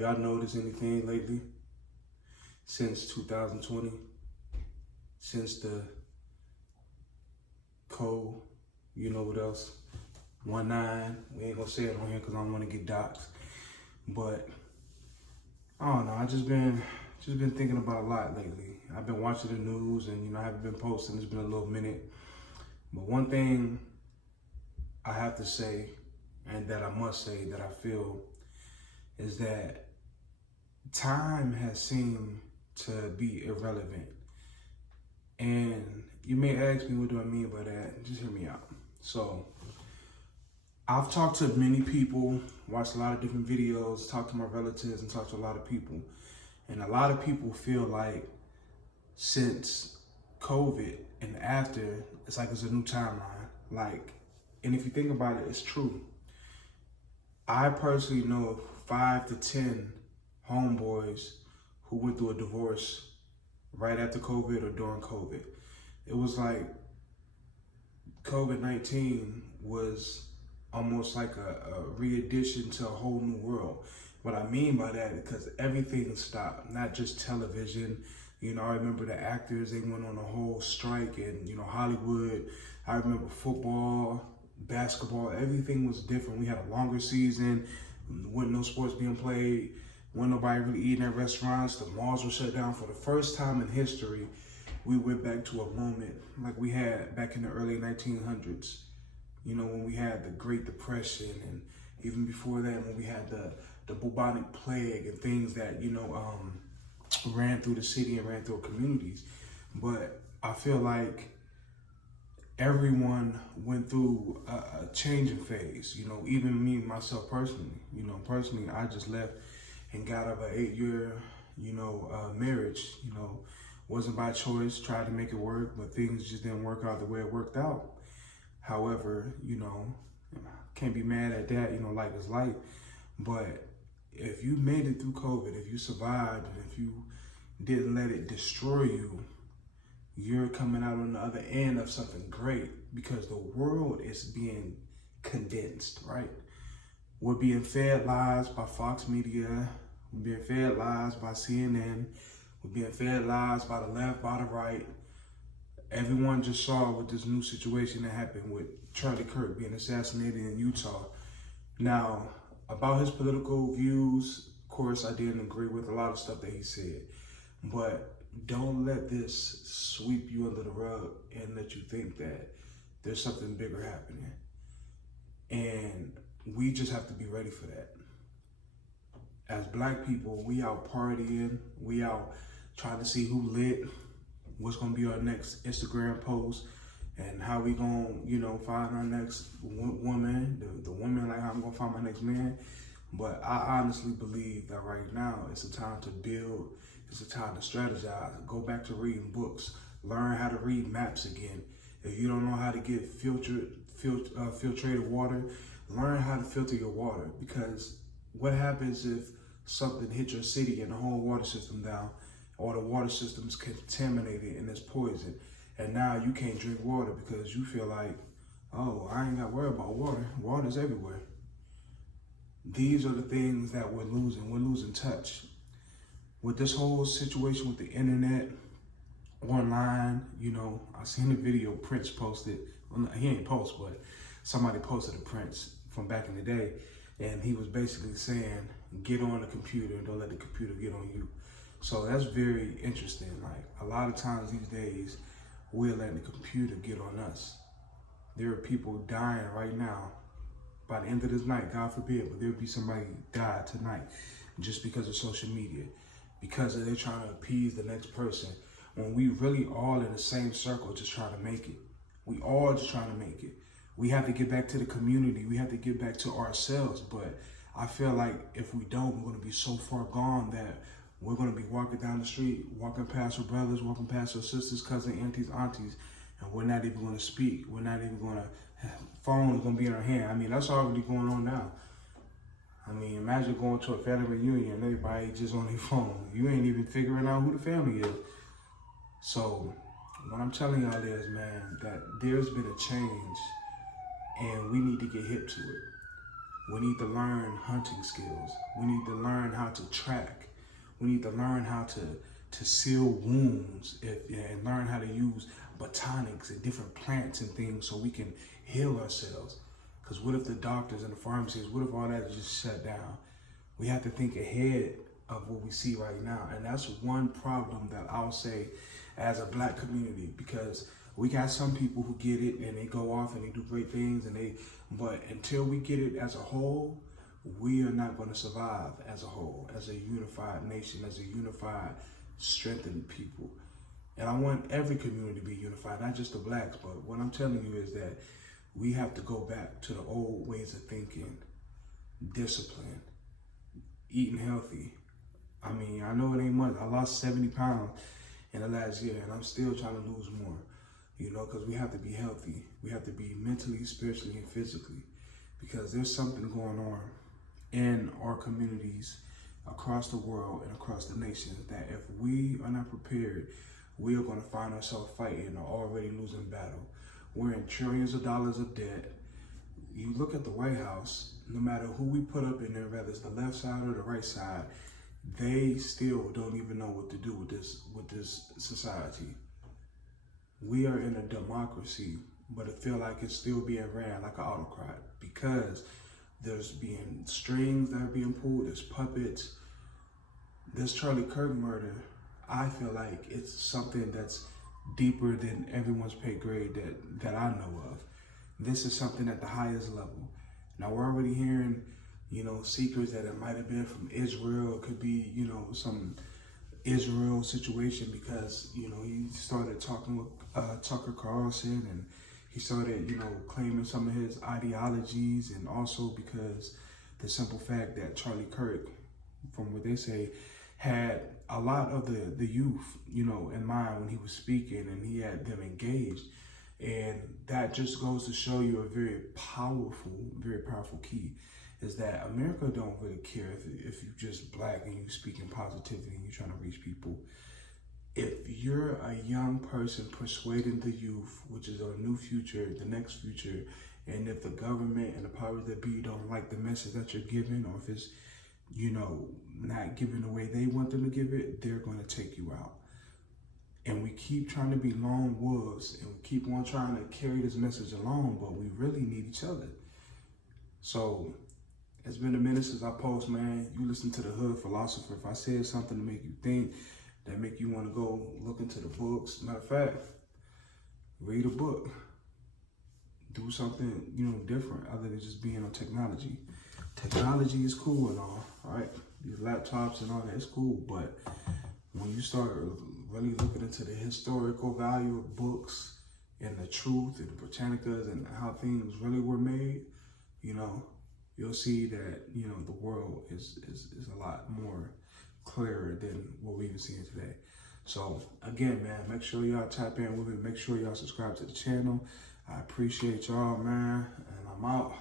Have y'all noticed anything lately? Since 2020? Since the code, you know what else? 19. We ain't gonna say it on here because I don't want to get doxxed. But I don't know. I just been thinking about a lot lately. I've been watching the news, and I haven't been posting. It's been a little minute. But one thing I have to say, and that I must say, that I feel, is that time has seemed to be irrelevant. And you may ask me, what do I mean by that? Just hear me out. So, I've talked to many people, watched a lot of different videos, talked to my relatives, and talked to a lot of people. And a lot of people feel like since COVID and after, it's like it's a new timeline. And if you think about it, it's true. I personally know 5 to 10 homeboys who went through a divorce right after COVID or during COVID. It was like COVID-19 was almost like a re-addition to a whole new world. What I mean by that is because everything stopped, not just television. I remember the actors, they went on a whole strike, and Hollywood. I remember football, basketball, everything was different. We had a longer season, wasn't no sports being played, wasn't nobody really eating at restaurants, the malls were shut down. For the first time in history, we went back to a moment like we had back in the early 1900s. When we had the Great Depression, and even before that, when we had the bubonic plague and things that, ran through the city and ran through communities. But I feel like everyone went through a changing phase, even me, myself personally. Personally, I just left and got out of an 8-year, marriage. Wasn't by choice, tried to make it work, but things just didn't work out the way it worked out. However, can't be mad at that, life is life. But if you made it through COVID, if you survived, and if you didn't let it destroy you, you're coming out on the other end of something great, because the world is being condensed, right? We're being fed lies by Fox Media. We're being fed lies by CNN. We're being fed lies by the left, by the right. Everyone just saw with this new situation that happened with Charlie Kirk being assassinated in Utah. Now, about his political views, of course, I didn't agree with a lot of stuff that he said. But don't let this sweep you under the rug and let you think that there's something bigger happening. And we just have to be ready for that. As Black people, we out partying, we out trying to see who lit, what's gonna be our next Instagram post, and how we gonna, find our next woman, the woman, like how I'm gonna find my next man. But I honestly believe that right now it's a time to build, it's a time to strategize, go back to reading books, learn how to read maps again. If you don't know how to get filtrated water, learn how to filter your water, because what happens if something hit your city and the whole water system down, or the water system's contaminated and it's poison, and now you can't drink water because you feel like, oh, I ain't got to worry about water. Water's everywhere. These are the things that we're losing. We're losing touch. With this whole situation with the internet, online, I seen the video Prince posted. Well, he ain't post, but somebody posted a Prince from back in the day, and he was basically saying, get on the computer and don't let the computer get on you. So that's very interesting. Like, a lot of times these days, we're letting the computer get on us. There are people dying right now. By the end of this night, God forbid, but there'll be somebody die tonight just because of social media, because they're trying to appease the next person, when we really all in the same circle just trying to make it. We all just trying to make it. We have to get back to the community. We have to get back to ourselves. But I feel like if we don't, we're going to be so far gone that we're going to be walking down the street, walking past our brothers, walking past our sisters, cousins, aunties, and we're not even going to speak. We're not even going to, phone is going to be in our hand. I mean, that's already going on now. I mean, imagine going to a family reunion and everybody just on their phone. You ain't even figuring out who the family is. So what I'm telling y'all is, man, that there's been a change and we need to get hip to it. We need to learn hunting skills. We need to learn learn how to track. We need to learn how to seal wounds and learn how to use botanics and different plants and things so we can heal ourselves. Because what if the doctors and the pharmacies, what if all that is just shut down? We have to think ahead of what we see right now. And that's one problem that I'll say as a Black community, because we got some people who get it and they go off and they do great things, but until we get it as a whole, we are not going to survive as a whole, as a unified nation, as a unified, strengthened people. And I want every community to be unified, not just the Blacks, but what I'm telling you is that we have to go back to the old ways of thinking, discipline, eating healthy. I mean, I know it ain't much. I lost 70 pounds in the last year, and I'm still trying to lose more, because we have to be healthy. We have to be mentally, spiritually, and physically, because there's something going on in our communities across the world and across the nation that if we are not prepared, we are going to find ourselves fighting an already losing battle. We're in trillions of dollars of debt. You look at the White House, no matter who we put up in there, whether it's the left side or the right side, they still don't even know what to do with this society. We are in a democracy, but it feels like it's still being ran like an autocrat, because there's being strings that are being pulled, there's puppets. This Charlie Kirk murder, I feel like it's something that's deeper than everyone's pay grade that I know of. This is something at the highest level. Now we're already hearing, secrets that it might have been from Israel. It could be, some Israel situation, because, he started talking with Tucker Carlson, and he started, claiming some of his ideologies, and also because the simple fact that Charlie Kirk, from what they say, had a lot of the youth, in mind when he was speaking, and he had them engaged. And that just goes to show you a very powerful key, is that America don't really care if you're just Black and you speaking positivity and you're trying to reach people. If you're a young person persuading the youth, which is our new future, the next future, and if the government and the powers that be don't like the message that you're giving, or if it's, not giving the way they want them to give it, they're going to take you out. And we keep trying to be lone wolves, and we keep on trying to carry this message along, but we really need each other. So it's been a minute since I post, man. You listen to the Hood Philosopher. If I said something to make you think, that make you want to go look into the books, matter of fact, read a book. Do something, different other than just being on technology. Technology is cool and all right? These laptops and all that is cool, but when you start really looking into the historical value of books and the truth and the Britannicas and how things really were made, you'll see that, the world is a lot more clearer than what we've been seeing today. So again, man, make sure y'all tap in with me. Make sure y'all subscribe to the channel. I appreciate y'all, man, and I'm out.